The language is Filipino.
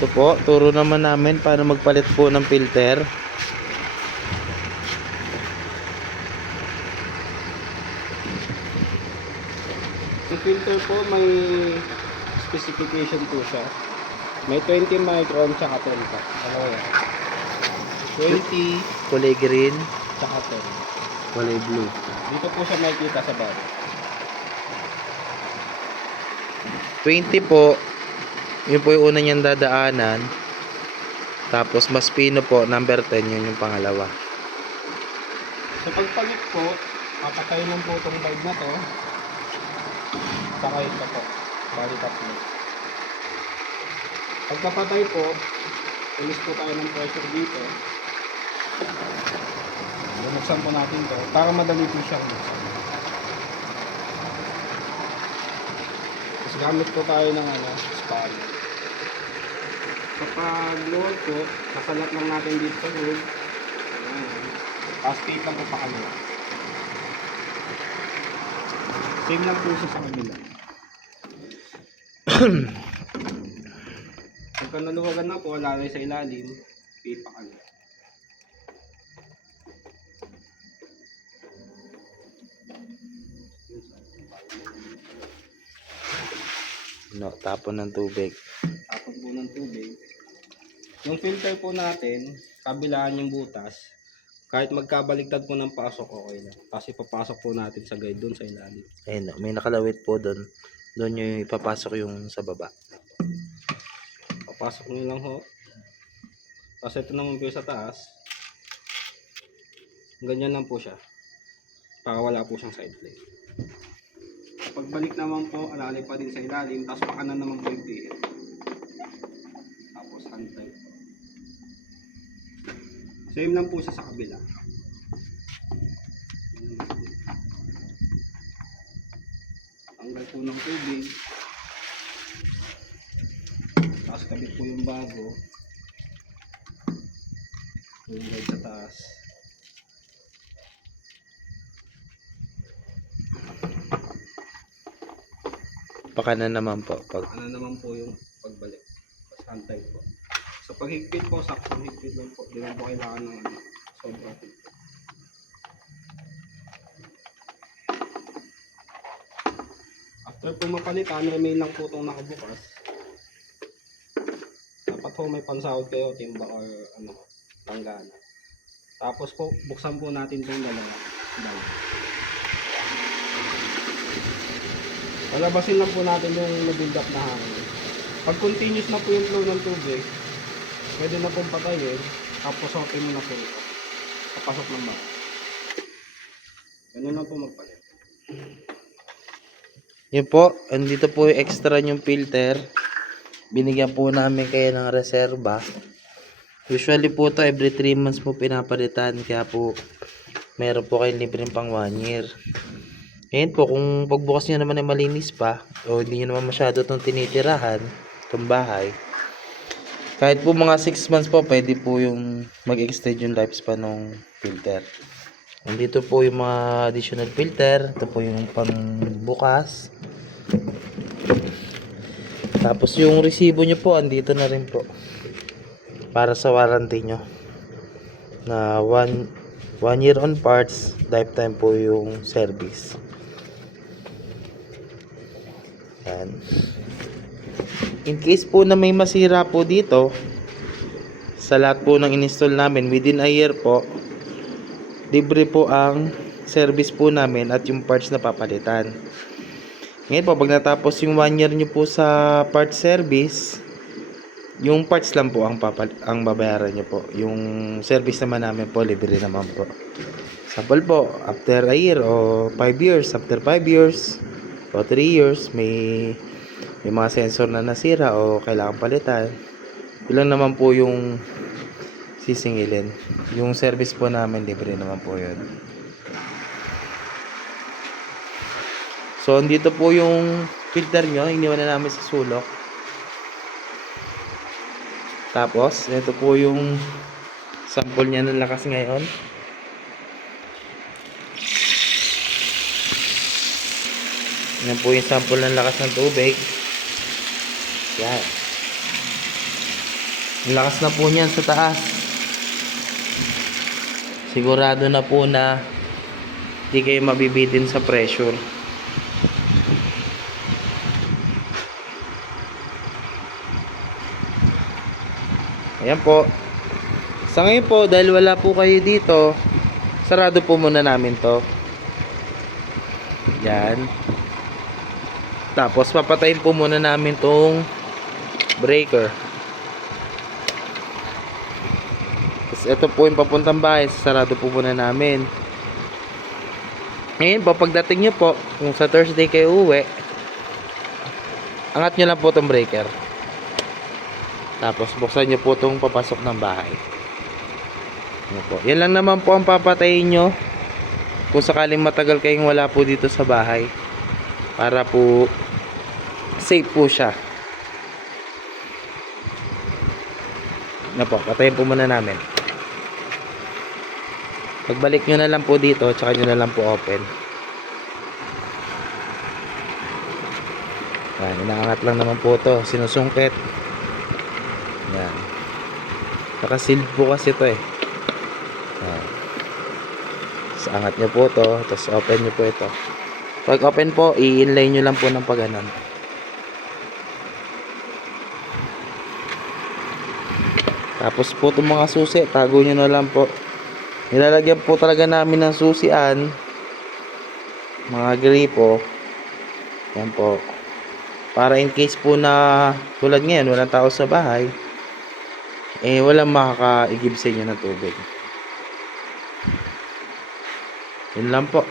Ito po, turo naman namin paano magpalit po ng filter. Yung filter po may specification po siya. May 20 micron tsaka 10 pa. Ano yan? 20 Kulay green, tsaka kulay blue. 10. Dito po siya makikita sa baba. 20 po, yun po yung una niyang dadaanan. Tapos mas pino po, number 10, yun yung pangalawa. Sa pagpalit po, papatay lang po itong bulb na to. Saka ito po. Bali tatlo. Pagkapatay po, ilis po tayo ng pressure dito. Bumuksan po natin to para madali po siyang buksan. Tapos gamit po tayo ng spade. Kapag load po, nakalat lang natin dito sa load. Tapos tape lang po pa kanila. Same lang po siya sa kabila. Pagka naluwagan na po, lalay sa ilalim, tape pa kanila. No, tapon ng tubig. Tapos po ng tubig. Yung filter po natin, kabilaan yung butas. Kahit magkabaligtad po ng pasok, okay na. Kasi papasok po natin sa guide doon sa ilalim. Ayun, no, may nakalawit po doon. Doon yung ipapasok yung sa baba. Papasok nyo lang ho. Tapos ito naman po sa taas. Ganyan lang po siya. Para wala po siyang side plate. Pagbalik naman po, alalay pa din sa ilalim. Tapos pakanan naman po yung pihit. Tapos hand tight po. Same lang po siya sa kabila. Tanggal po ng tubig. Tapos kabit po yung bago. Yung guide sa taas. Pakanan naman po. Ano naman po yung pagbalik. Tapos hand tight po. Sa paghigpit po, saktong higpit lang po. Di lang po kailangan ng sobrang higpit. After po mapalitan, remain lang po itong nakabukas. Dapat po may pansahod kayo, timba or langgana. Tapos po, buksan po natin itong dalawa. Palabasin lang po natin yung na-build up na hangin. Pag continuous na po yung flow ng tubig, pwede na pong patayin, tapos open mo na po ito. Papasok ng baka. Ganun lang po magpalit. Yun po, andito po yung extra yung filter. Binigyan po namin kayo ng reserba. Usually po to every 3 months po pinapalitan. Kaya po meron po kayong libreng pang 1 year. Ngayon po, kung pagbukas nyo naman ay malinis pa, o hindi nyo naman masyado itong tinitirahan, itong bahay, kahit po mga 6 months po, pwede po yung mag-extend yung lifespan ng filter. Nandito po yung mga additional filter. Ito po yung pangbukas. Tapos yung resibo nyo po, andito na rin po. Para sa warranty nyo. Na 1 year on parts, lifetime po yung service. Yan. In case po na may masira po dito, sa lahat po ng in-install namin within a year po, libre po ang service po namin at yung parts na papalitan. Ngayon po, pag natapos yung 1 year nyo po sa parts service, yung parts lang po ang babayaran nyo po. Yung service naman namin po, libre naman po. Sample po, after a year o 5 years, after 5 years o 3 years, may mga sensor na nasira o kailangan palitan, ilan naman po yung sisingilin. Yung service po namin, libre naman po yun. So, dito po yung filter nyo, iniwan na namin sa sulok. Tapos, ito po yung sample niya ng lakas ngayon. Yan po yung sample ng lakas ng tubig. Yan. Ang lakas na po niyan sa taas. Sigurado na po na di kayo mabibitin sa pressure. Ayan po. Sa ngayon po, dahil wala po kayo dito, sarado po muna namin to. Yan. Tapos papatayin po muna namin tong breaker. Tapos ito po yung papuntang bahay, sarado po muna namin. Ngayon po, pagdating nyo po, kung sa Thursday kayo uwi, angat nyo lang po tong breaker. Tapos buksan nyo po tong papasok ng bahay. Yan po. Yan lang naman po ang papatayin nyo kung sakaling matagal kayong wala po dito sa bahay, para po safe po siya. Yan po, patayin po muna namin. Pagbalik nyo na lang po dito, tsaka nyo na lang po open. Yan, inaangat lang naman po to, sinusungkit. Yan. Naka-sealed po kasi to eh. Yan. Tapos angat nyo po to, tapos open nyo po ito. Pag open po, i-inlay nyo lang po ng paganon. Tapos po itong mga susi, tago nyo na lang po. Nilalagyan po talaga namin ng susian, mga gripo. Yan po. Para in case po na tulad ngayon, walang tao sa bahay, eh walang makakaigib sa inyo ng tubig. Yun lang po.